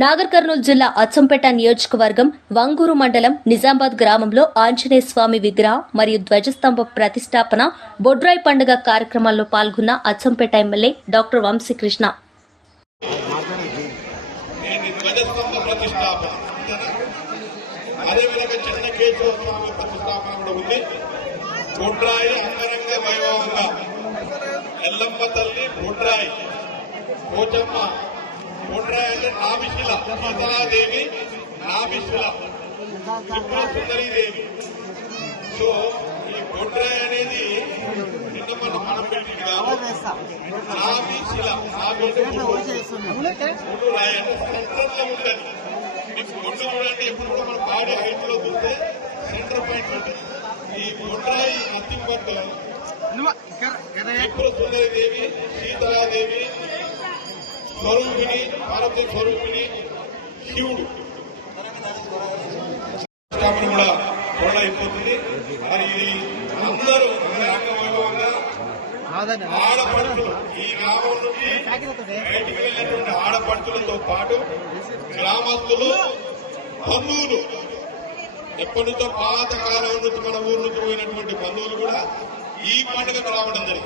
నాగర్ కర్నూలు జిల్లా అచ్చంపేట నియోజకవర్గం వంగూరు మండలం నిజామాబాద్ గ్రామంలో ఆంజనేయ స్వామి విగ్రహ మరియు ధ్వజస్తంభ ప్రతిష్టాపన బొడ్రాయి పండుగ కార్యక్రమాల్లో పాల్గొన్న అచ్చంపేట ఎమ్మెల్యే డాక్టర్ వంశీకృష్ణ. బొడ్రాయి అంటే నాభిశిల శీతలాదేవి, నాభిశిల సుందరీదేవి. సో ఈ బొడ్రాయి అనేది నిన్న మనం పెట్టింది కాదు. నాభిశిల రాయి అంటే సెంటర్ లో ఉంటుంది. మీకు బొడ్డు చూడండి, ఎప్పుడు కూడా మన బాడీ హైట్ లో చూస్తే సెంటర్ పాయింట్ ఉంటుంది. ఈ బొడ్రాయి నథింగ్ బట్ సుందరీదేవి, శీతలాదేవి స్వరూపిణి, భారతీయ స్వరూపిణి, శివుడు కూడా త్వరలో అయిపోతుంది. మరి ఇది అందరూ అంగవైభవంగా ఆడపడుచులు, ఈ గ్రామం నుండి బయటికి వెళ్ళినటువంటి ఆడపడుచులతో పాటు గ్రామస్తులు, బంధువులు, ఎప్పటి నుంచో పాత కాలం నుంచి మన ఊరు నుంచి పోయినటువంటి బంధువులు కూడా ఈ పండుగకు రావడం జరిగింది.